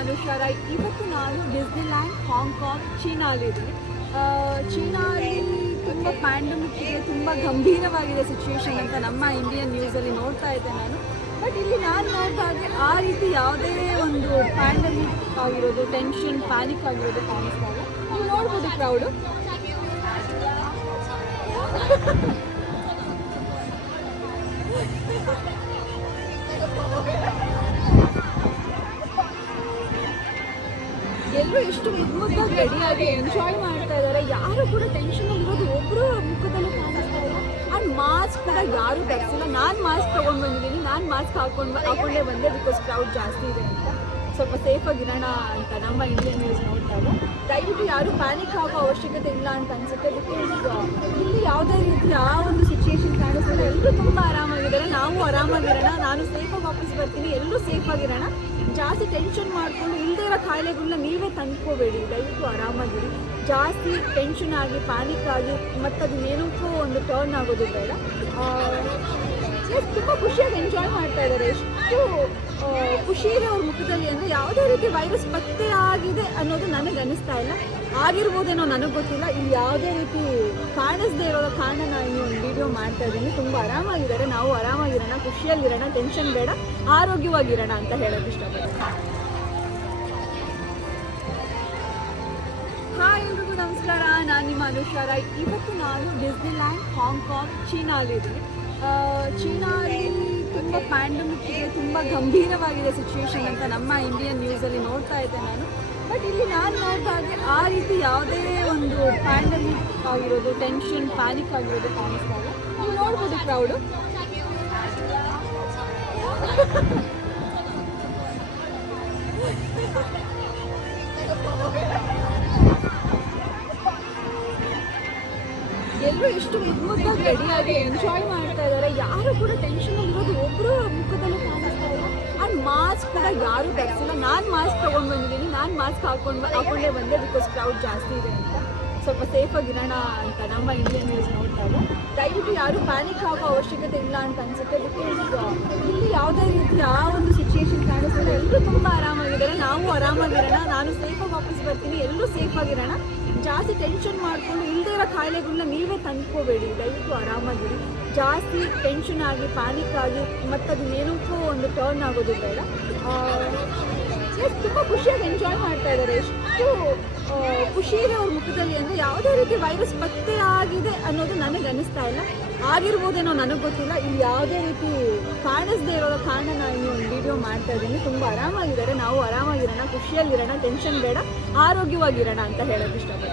ಅನುಷಾರ ಇವತ್ತು ನಾನು Disneyland, Hong Kong, ಚೀನಾಲಿದ್ದೀನಿ. ಚೀನಾಲಿ ತುಂಬ ಪ್ಯಾಂಡಮಿಕ್ ಇದೆ, ತುಂಬ ಗಂಭೀರವಾಗಿದೆ ಸಿಚುವೇಶನ್ ಅಂತ ನಮ್ಮ ಇಂಡಿಯನ್ ನ್ಯೂಸಲ್ಲಿ ನೋಡ್ತಾ ಇದ್ದೆ ನಾನು. ಬಟ್ ಇಲ್ಲಿ ನಾನು ನೋಡ್ತಾ ಇದ್ದೆ, ಆ ರೀತಿ ಯಾವುದೇ ಒಂದು ಪ್ಯಾಂಡಮಿಕ್ ಆಗಿರೋದು ಟೆನ್ಷನ್ ಪ್ಯಾನಿಕ್ ಆಗಿರೋದು ಕಾಣಿಸ್ತಾ ಇಲ್ಲ. ನೀವು ನೋಡ್ಬೋದು ಕ್ರೌಡು ಎಲ್ಲರೂ ಎಷ್ಟು ಮುದ್ದು ಮುದ್ದಾಗಿ ರೆಡಿಯಾಗಿ ಎಂಜಾಯ್ ಮಾಡ್ತಾ ಇದ್ದಾರೆ ಯಾರು ಕೂಡ ಟೆನ್ಷನ್ ಇರೋದು ಒಬ್ಬರು ಮುಖದಲ್ಲೂ ಕಾಣಿಸ್ತಾ ಇಲ್ಲ. ಆ್ಯಂಡ್ ಮಾಸ್ಕ್ ಕೂಡ ಯಾರು ಧರಿಸಿಲ್ಲ ನಾನು ಮಾಸ್ಕ್ ತೊಗೊಂಡು ಬಂದಿದ್ದೀನಿ. ನಾನು ಮಾಸ್ಕ್ ಹಾಕೊಂಡು ಹಾಕೊಂಡೇ ಬಂದೆ ಬಿಕಾಸ್ ಕ್ರೌಡ್ ಜಾಸ್ತಿ ಇದೆ ಅಂತ. ಸ್ವಲ್ಪ ಸೇಫಾಗಿರೋಣ ಅಂತ ನಮ್ಮ ಇಂಡಿಯನ್ ನ್ಯೂಸ್ ಇದೆ. ದಯವಿಟ್ಟು ಯಾರು ಪ್ಯಾನಿಕ್ ಆಗೋ ಅವಶ್ಯಕತೆ ಇಲ್ಲ ಅಂತ ಅನ್ಸುತ್ತೆ. ಬಿಕಾಸ್ ಇಲ್ಲಿ ಯಾವುದೇ ರೀತಿ ಆ ಒಂದು ಸಿಚುಯೇಷನ್ ಕಾಣಿಸ್ತಾರೆ ಎಲ್ಲರೂ ತುಂಬ ಆರಾಮಾಗಿದ್ದಾರೆ. ನಾವು ಆರಾಮಾಗಿರೋಣ. ನಾನು ಸೇಫಾಗಿ ವಾಪಸ್ ಬರ್ತೀನಿ. ಎಲ್ಲರೂ ಸೇಫಾಗಿರೋಣ ಜಾಸ್ತಿ ಟೆನ್ಷನ್ ಮಾಡಿಕೊಂಡು ಇಲ್ಲದೇ ಇರೋ ಕಾಯಿಲೆಗಳನ್ನ ನೀವೇ ತಂದ್ಕೋಬೇಡಿ. ದಯವಿಟ್ಟು ಆರಾಮಾಗಿರಿ. ಜಾಸ್ತಿ ಟೆನ್ಷನ್ ಆಗಿ ಪ್ಯಾನಿಕ್ ಆಗಿ ಮತ್ತು ಅದನ್ನೇನಕ್ಕೂ ಒಂದು ಟರ್ನ್ ಆಗೋದು ಬೇಡ. ತುಂಬ ಖುಷಿಯಾಗಿ ಎಂಜಾಯ್ ಮಾಡ್ತಾ ಇದ್ದಾರೆ. ಎಷ್ಟು ಖುಷಿ ಇದೆ ಅವ್ರ ಮುಖದಲ್ಲಿ ಅಂದರೆ ಯಾವುದೇ ರೀತಿ ವೈರಸ್ ಪತ್ತೆ ಆಗಿದೆ ಅನ್ನೋದು ನನಗೆ ಅನ್ನಿಸ್ತಾ ಇಲ್ಲ. ಆಗಿರ್ಬೋದೇನೋ ನನಗೆ ಗೊತ್ತಿಲ್ಲ. ಇಲ್ಲಿ ಯಾವುದೇ ರೀತಿ ಕಾಣಿಸ್ದೇ ಇರೋ ಕಾರಣ ನಾನು ಈ ಒಂದು ವಿಡಿಯೋ ಮಾಡ್ತಾ ಇದ್ದೀನಿ. ತುಂಬ ಆರಾಮಾಗಿದ್ದಾರೆ. ನಾವು ಆರಾಮಾಗಿರೋಣ ಖುಷಿಯಾಗಿರೋಣ ಟೆನ್ಷನ್ ಬೇಡ, ಆರೋಗ್ಯವಾಗಿರೋಣ ಅಂತ ಹೇಳೋಕೆ ಇಷ್ಟಪಡ್ತೀನಿ. ಹಾಯ್ ನಮಸ್ಕಾರ. ನಾನು ನಿಮ್ಮ ಅನುಷಾರ ಇವತ್ತು ನಾನು ಡಿಸ್ನಿಲ್ಯಾಂಡ್, ಹಾಂಗ್ಕಾಂಗ್, ಚೀನಾಲಿದ್ದೀನಿ. ಚೀನಾಲಿ ತುಂಬ ಪ್ಯಾಂಡಮಿಕ್ ಇದೆ ತುಂಬ ಗಂಭೀರವಾಗಿದೆ ಸಿಚುವೇಶನ್ ಅಂತ ನಮ್ಮ ಇಂಡಿಯನ್ ನ್ಯೂಸಲ್ಲಿ ನೋಡ್ತಾ ಇದ್ದೆ ನಾನು. ಬಟ್ ಇಲ್ಲಿ ಆ ರೀತಿ ಯಾವುದೇ ಒಂದು ಪ್ಯಾಂಡಮಿಕ್ ಆಗಿರೋದು ಟೆನ್ಷನ್ ಪ್ಯಾನಿಕ್ ಆಗಿರೋದು ಕಾಣಿಸ್ತಾ ಇದೆ. ನೀವು ನೋಡ್ಬೋದು ಕ್ರೌಡು ಎಲ್ಲರೂ ಎಷ್ಟು ಮುದ್ದು ಮುದ್ದಾಗಿ ರೆಡಿಯಾಗಿ ಎಂಜಾಯ್ ಮಾಡ್ತಾ ಇದ್ದಾರೆ ಯಾರು ಕೂಡ ಟೆನ್ಷನ್ ಕೂಡ ಯಾರು ಧರಿಸಿಲ್ಲ ನಾನು ಮಾಸ್ಕ್ ತೊಗೊಂಡು ಬಂದಿದ್ದೀನಿ. ನಾನು ಮಾಸ್ಕ್ ಹಾಕೊಂಡು ಹಾಕೊಂಡೇ ಬಂದೆ ಬಿಕಾಸ್ ಕ್ರೌಡ್ ಜಾಸ್ತಿ ಇದೆ ಅಂತ. ಸ್ವಲ್ಪ ಸೇಫಾಗಿರೋಣ ಅಂತ ನಮ್ಮ ಇಂಡಿಯನ್ ನ್ಯೂಸ್ ನೋಡ್ತಾ ಇದೆ ದಯವಿಟ್ಟು ಯಾರು ಪ್ಯಾನಿಕ್ ಆಗೋ ಅವಶ್ಯಕತೆ ಇಲ್ಲ ಅಂತ ಅನ್ಸುತ್ತೆ. ಬಿಕಾಸ್ ಇಲ್ಲಿ ಯಾವುದೇ ರೀತಿ ಆ ಒಂದು ಸಿಚುಯೇಷನ್ ಕಾಣಿಸ್ತಾರೆ ಎಲ್ಲರೂ ತುಂಬ ಆರಾಮಾಗಿದ್ದಾರೆ. ನಾವು ಆರಾಮಾಗಿರೋಣ. ನಾನು ಸೇಫಾಗಿ ವಾಪಸ್ ಬರ್ತೀನಿ. ಎಲ್ಲರೂ ಸೇಫಾಗಿರೋಣ ಜಾಸ್ತಿ ಟೆನ್ಷನ್ ಮಾಡಿಕೊಂಡು ಇಲ್ಲದೇ ಇರೋ ಕಾಯಿಲೆಗಳನ್ನ ನೀವೇ ತಂದ್ಕೋಬೇಡಿ. ದಯವಿಟ್ಟು ಆರಾಮಾಗಿರಿ. ಜಾಸ್ತಿ ಟೆನ್ಷನ್ ಆಗಿ ಪ್ಯಾನಿಕ್ ಆಗಿ ಮತ್ತು ಅದನ್ನೇನಕ್ಕೂ ಒಂದು ಟರ್ನ್ ಆಗೋದು ಬೇಡ. ತುಂಬ ಖುಷಿಯಾಗಿ ಎಂಜಾಯ್ ಮಾಡ್ತಾ ಇದ್ದಾರೆ. ಎಷ್ಟು ಆ, ಖುಷಿ ಇದೆ ಅವ್ರ ಮುಖದಲ್ಲಿ ಅಂದರೆ ಯಾವುದೇ ರೀತಿ ವೈರಸ್ ಪತ್ತೆ ಆಗಿದೆ ಅನ್ನೋದು ನನಗೆ ಅನಿಸ್ತಾ ಇಲ್ಲ. ಆಗಿರ್ಬೋದೇನೋ ನನಗೆ ಗೊತ್ತಿಲ್ಲ. ಇಲ್ಲಿ ಯಾವುದೇ ರೀತಿ ಕಾಣಿಸ್ದೇ ಇರೋ ಕಾರಣ ನಾನು ಒಂದು ವಿಡಿಯೋ ಮಾಡ್ತಾ ಇದ್ದೀನಿ. ತುಂಬ ಆರಾಮಾಗಿದ್ದಾರೆ. ನಾವು ಆರಾಮಾಗಿರೋಣ ಖುಷಿಯಾಗಿರೋಣ ಟೆನ್ಷನ್ ಬೇಡ ಆರೋಗ್ಯವಾಗಿರೋಣ ಅಂತ ಹೇಳೋದು ಇಷ್ಟಪಡ್ತೀನಿ.